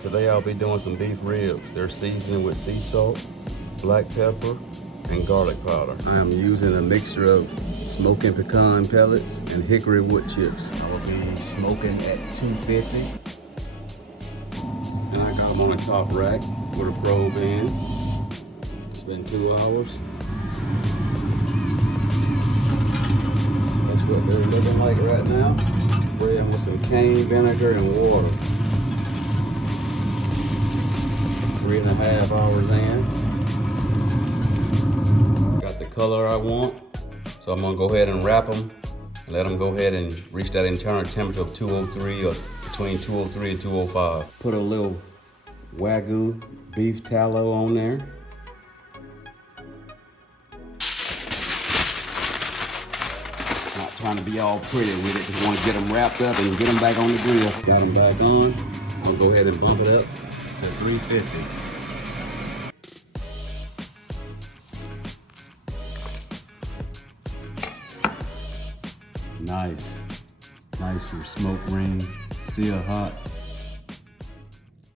Today I'll be doing some beef ribs. They're seasoned with sea salt, black pepper, and garlic powder. I am using a mixture of smoking pecan pellets and hickory wood chips. I will be smoking at 250. And I got them on a top rack with a probe in. It's been 2 hours. That's what they're looking like right now. Spray them with some cane vinegar and water. 3.5 hours in. Got the color I want, so I'm gonna go ahead and wrap them and let them go ahead and reach that internal temperature of 203 or between 203 and 205. Put a little Wagyu beef tallow on there. Not trying to be all pretty with it, just want to get them wrapped up and get them back on the grill. Got them back on. I'll go ahead and bump it up to 350. Nice your smoke ring, still hot.